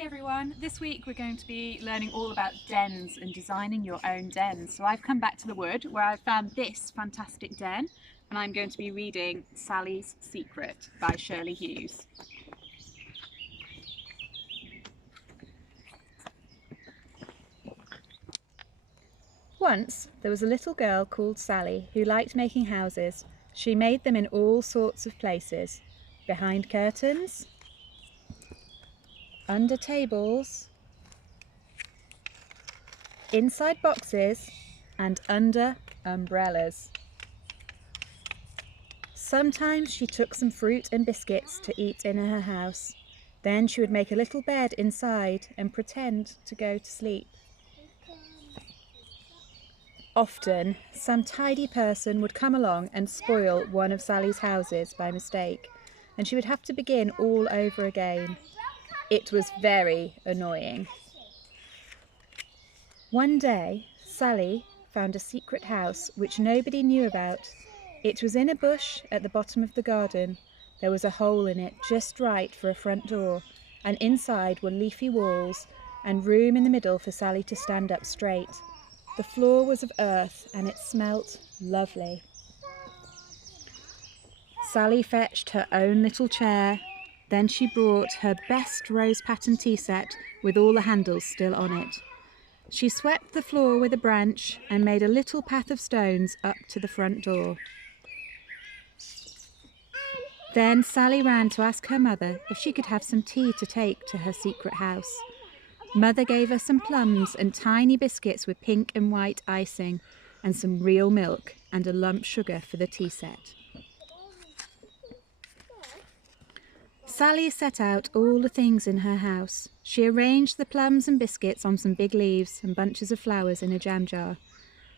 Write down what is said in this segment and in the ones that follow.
Hi everyone, this week we're going to be learning all about dens and designing your own dens. So I've come back to the wood where I've found this fantastic den and I'm going to be reading Sally's Secret by Shirley Hughes. Once there was a little girl called Sally who liked making houses. She made them in all sorts of places, behind curtains, under tables, inside boxes and under umbrellas. Sometimes she took some fruit and biscuits to eat in her house. Then she would make a little bed inside and pretend to go to sleep. Often, some tidy person would come along and spoil one of Sally's houses by mistake, and she would have to begin all over again. It was very annoying. One day, Sally found a secret house which nobody knew about. It was in a bush at the bottom of the garden. There was a hole in it just right for a front door, and inside were leafy walls and room in the middle for Sally to stand up straight. The floor was of earth and it smelt lovely. Sally fetched her own little chair. Then she brought her best rose pattern tea set with all the handles still on it. She swept the floor with a branch and made a little path of stones up to the front door. Then Sally ran to ask her mother if she could have some tea to take to her secret house. Mother gave her some plums and tiny biscuits with pink and white icing, and some real milk and a lump sugar for the tea set. Sally set out all the things in her house. She arranged the plums and biscuits on some big leaves and bunches of flowers in a jam jar.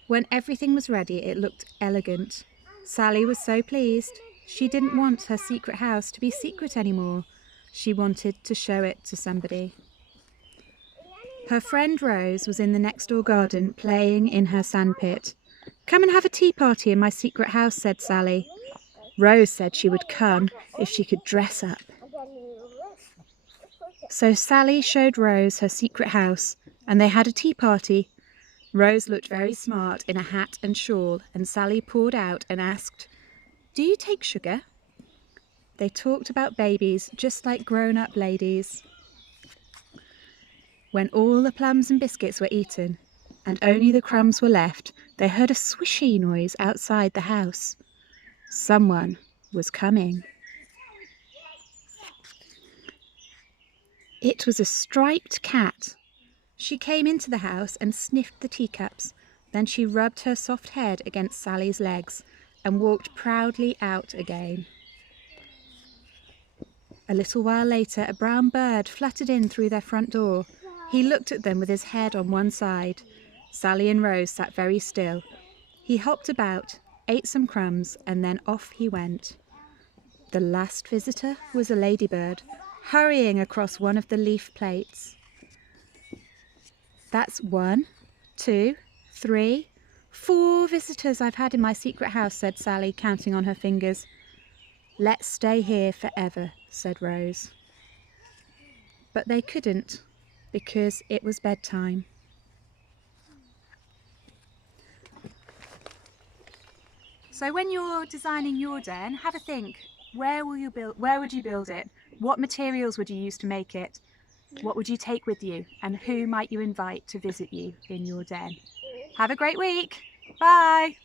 When everything was ready, it looked elegant. Sally was so pleased. She didn't want her secret house to be secret anymore. She wanted to show it to somebody. Her friend Rose was in the next door garden playing in her sandpit. "Come and have a tea party in my secret house," said Sally. Rose said she would come if she could dress up. So Sally showed Rose her secret house and they had a tea party. Rose looked very smart in a hat and shawl, and Sally poured out and asked, "Do you take sugar?" They talked about babies just like grown-up ladies. When all the plums and biscuits were eaten and only the crumbs were left, they heard a swishy noise outside the house. Someone was coming. It was a striped cat. She came into the house and sniffed the teacups. Then she rubbed her soft head against Sally's legs and walked proudly out again. A little while later, a brown bird fluttered in through their front door. He looked at them with his head on one side. Sally and Rose sat very still. He hopped about, ate some crumbs, and then off he went. The last visitor was a ladybird, hurrying across one of the leaf plates. "That's 1, 2, 3, 4 visitors I've had in my secret house," said Sally, counting on her fingers. "Let's stay here forever," said Rose. But they couldn't, because it was bedtime. So when you're designing your den, have a think. Where would you build it? What materials would you use to make it? What would you take with you? And who might you invite to visit you in your den? Have a great week. Bye.